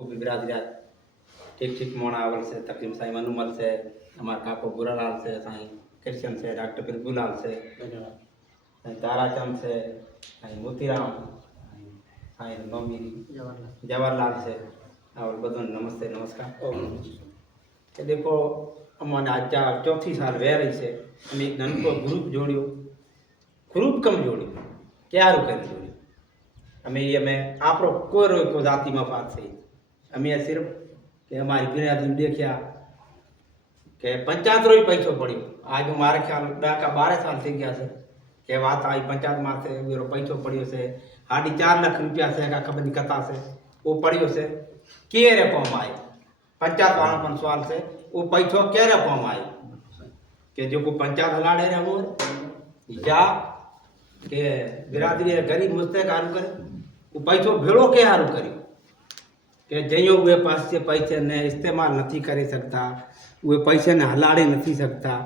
बिरादरिया ठीक ठीक मोना आवल से तकलीम साईं मनुमल से हमारे काको बुरालाल से साईं कृष्ण से डॉक्टर बिरबूलाल से साईं ताराचंद से साईं मोतीराम साईं मम्मी जवाहरलाल से और बदन नमस्ते नमस्कार देखो अमने आज चौथी साल वह रही से अमे एक ननको ग्रुप जोड़ियो ग्रुप कम जोड़ियो क्या रुके जोड़ियो अमे ये में आपरो को जाति मफाद से अमे सिर्फ कि हमारी बिरादरी देखिया कि पंचायत रो ही पैसो पड़ियो आज मारे ख्याल 12 साल थी गया से के बात आई पंचायत में से वीरो पैसो पड़ियो से 4.5 लाख रुपया से का खबर निकता से वो पड़ियो से के रे कौम आए पंचायत वाला पन सवाल से वो पैसो के रे कौम आए कि जो को पंचायत हलाड़े रे वो या के बिरादरी गरीब मुस्तक हारू करे वो पैसो भेड़ो के हारू करी कि जयो वे पास से पैसे ने इस्तेमाल नहीं कर सकता वे पैसे ने हलाड़े नहीं सकता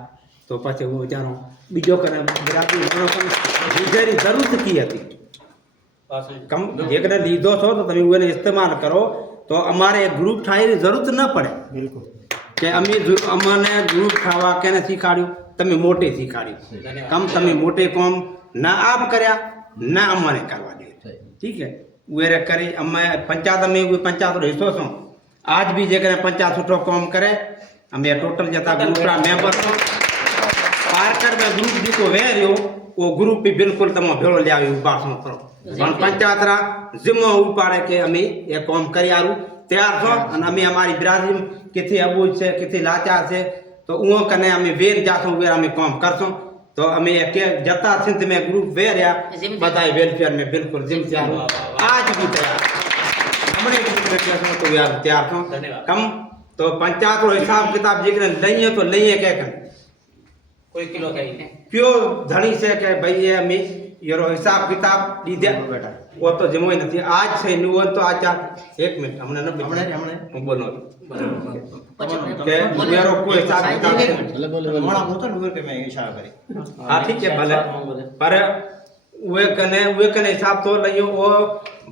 तो पाछे वो बेचारो बीजो करे बिरादरी लीधेरी जरूरत की थी कम एक लीधो छो तो तमे उन्हें इस्तेमाल करो तो अमारे ग्रुप ठाई जरूरत न पड़े बिल्कुल कि अमने ग्रुप ठावा केने सीखाड़्यू तमे मोटे सीखाड़्यू कम तमे मोटे काम ना आप करया ना अमने करवा दे ठीक है वे करे अमे पंचायत में वे पंचायत रो हिस्सो छो आज भी जे पंचायत सुठो काम करे अमे टोटल जता ग्रुप रा मेंबर छो पारकर में ग्रुप जी को वे रियो वो ग्रुप भी बिल्कुल तमो भेड़ो ले आवी उपार छो करो पण पंचायत रा जिम्मो उपाड़े के अमे ये काम करियारू तैयार छो अने अमे हमारी बिरादरी में किथे अबूज से किथे लाचार से तो उहो कने अमे वेर जासो वे अमे काम करसो तो अमे के जता सिंध में ग्रुप वे रहा बताए वेलफेयर में बिल्कुल जिम्मेदार आज भी तैयार हमने तो यार तैयार छो कम तो पंचायत रो हिसाब किताब जिकने लइए तो लइए के कन कोई किलो कहीं पियो धनी से के भाई ये अमे येरो हिसाब किताब दी दे बेटा वो तो जमोई नहीं आज से नुवन तो आज 1 मिनट हमने बोलो के येरो कोई हिसाब किताब मोड़ा मोतो नुवर पे मैं इशारा करी हां ठीक है भले पर वे कने हिसाब तो लियो वो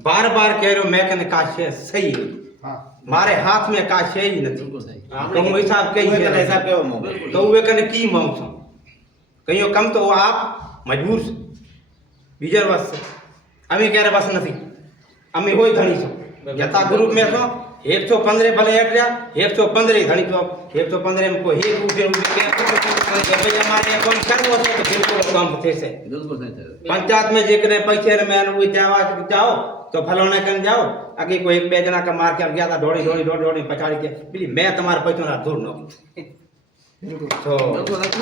बार-बार कह रहो मैं कने का है सही हां मारे हाथ में का है ही नहीं कम हिसाब कई है हिसाब केवो मांगो तो वे कने की मांगो कहियो कम तो आप मजबूर बीजर बस अमी कह रहे बस नहीं अमी होई धनी छो जता ग्रुप में छो 115 भले हट गया 115 धनी तो 115 में कोई एक रुपया के भाई हमारे कम करवो तो बिल्कुल काम थे से बिल्कुल पंचायत में जेकने पैसे में वो जाओ तो फलाने कन जाओ आगे कोई एक बे जना का मार के गया था दौड़ी पछाड़ी के बिली मैं तुम्हारा पैसो ना दूर नो तो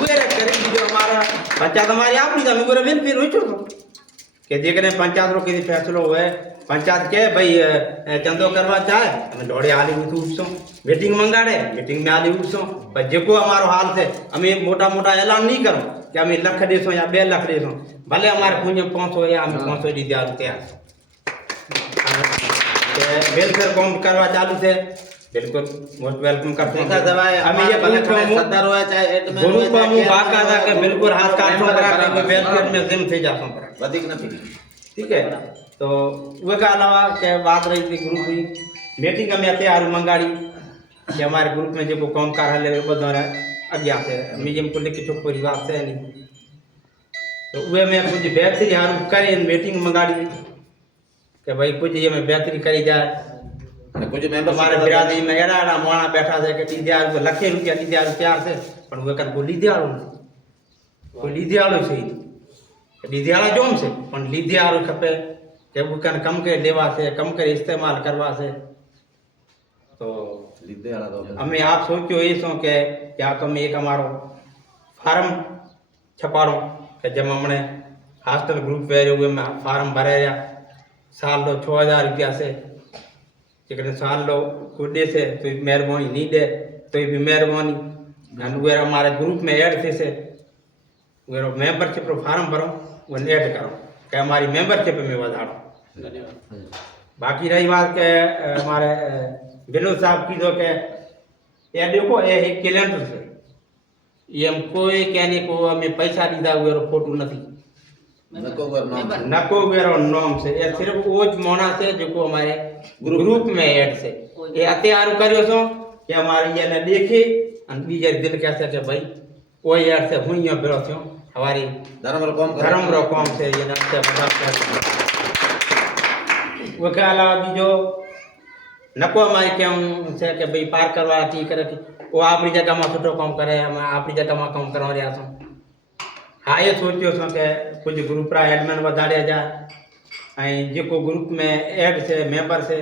वे करे जो हमारा पंचायत हमारी आपनी था मेरे बिल फिर होई छो के जेकने पंचायत रो किसी फैसलो हुए पंचायत के भाई चंदो करवा चाहे हमें दौड़े आली उठसो मीटिंग मंगाड़े मीटिंग में आली उठसो पर जेको हमारो हाल से हमें मोटा मोटा ऐलान नहीं करो कि हमें लाख देसो या 2 लाख देसो भले हमारे पुंज 500 या हमें 500 दी दिया तैयार वेलफेयर काउंट करवा चालू से बिल्कुल मोस्ट वेलकम करते हैं दवाई हमें ये भले सत्तर हो चाहे एट में हो चाहे बाका जा के बिल्कुल हाथ काटो करा के वेलफेयर में जिम थे जासो पर अधिक नहीं ठीक है तो वो का अलावा के बात रही थी ग्रुप की मीटिंग में तैयार मंगाड़ी कि हमारे ग्रुप में जो काम कर रहे बदो अज्ञा से म्यूजियम को लेके चुप परिवार से नहीं तो वे में कुछ बेहतरी हार करे मीटिंग मंगाड़ी कि भाई कुछ ये में बेहतरी करी जाए कुछ मेंबर हमारे बिरादरी में एड़ा मोना बैठा से कि दिया तो लाख रुपया दिया तैयार से पर वे कर बोली दिया कोई लीदियालो सही लीदियाला जोम से पण लीदियालो खपे के वो कम के लेवा से कम के इस्तेमाल करवा से तो लीदियाला तो हमें आप सोचो ये सो के क्या तो मैं एक हमारो फार्म छपाड़ो कि जब हमने हॉस्टल ग्रुप पे हुए में फार्म भरे रहा साल लो 6000 रुपया से जेकरे साल लो कोई दे से तो मेहरबानी नहीं दे तो भी मेहरबानी वे हमारे ग्रुप में ऐड थे से वे मेंबरशिप रो फार्म भरो वो ऐड करो कि हमारी मेंबरशिप में वधारो बाकी रही बात के हमारे विनोद साहब की जो के ये देखो ये एक कैलेंडर से ये हम कोई कहने को हमें पैसा दीदा हुए फोटो नहीं नको वेरो नाम से ये सिर्फ ओज मोना से जो को हमारे ग्रुप में ऐड से એ અત્યારે કર્યો છો કે અમારે એને દેખી અને બીજા દિલ કહેશે કે ભાઈ કોઈ યાર છે હું અહીંયા ભેળો થયો હવારી ધર્મરો કોમ છે એને વખે અલાવા બીજો નકોમાં કેમ છે કે ભાઈ પાર કરવા તી કરે ઓ આપણી જગ્યામાં છૂટો કામ કરે અમે આપણી જગ્યામાં કામ કરવા રહ્યા છો હા એ સોચ્યો છો કે कुछ ग्रुप रा एडमिन वधाड़े जा जो ग्रुप में एड से मेंबर से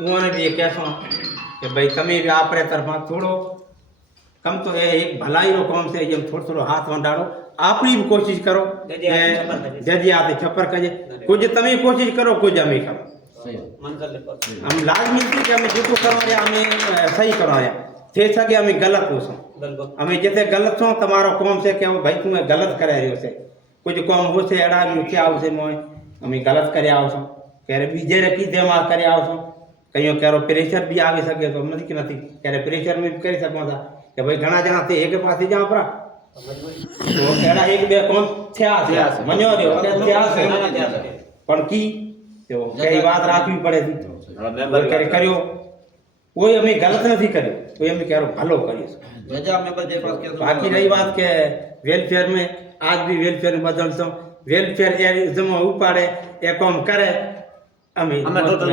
उन्होंने भी कहसो कि भाई तमें भी आपरे तरफा थोड़ो कम तो एक भलाई रो काम से जब थोड़ो थोड़ो हाथ वंडाड़ो आपनी भी कोशिश करो जजी आते छप्पर कजे कुछ तमें कोशिश करो कुछ हमें करो हम लाजमी थी कि हमें जो करवा हमें सही करवा थे सके हमें गलत हो सो हमें जैसे गलत छो तमारो काम से कि भाई तुम्हें गलत करे रहो से कुछ काम हो से अड़ा मुख्य आवश्य मोय अमी गलत करे आवशो क्यारे बीजे रखी दिमाग करे आवशो कहीं क्यारो प्रेशर भी आवी सके तो नहीं कि नहीं क्यारे प्रेशर में भी करी सको था कि भाई घना जना ते एक पासे जाओ परा तो एड़ा एक बे कौन थया मन्यो रे थया पण की तो कई बात राखवी पड़े थी करे करियो कोई हमें गलत नहीं करियो कोई हमें क्यारो भलो करियो बाकी रही बात के वेलफेयर में आज भी वेलफेयर बदल सो वेलफेयर जमा उपाड़े ए काम करे हमें टोटल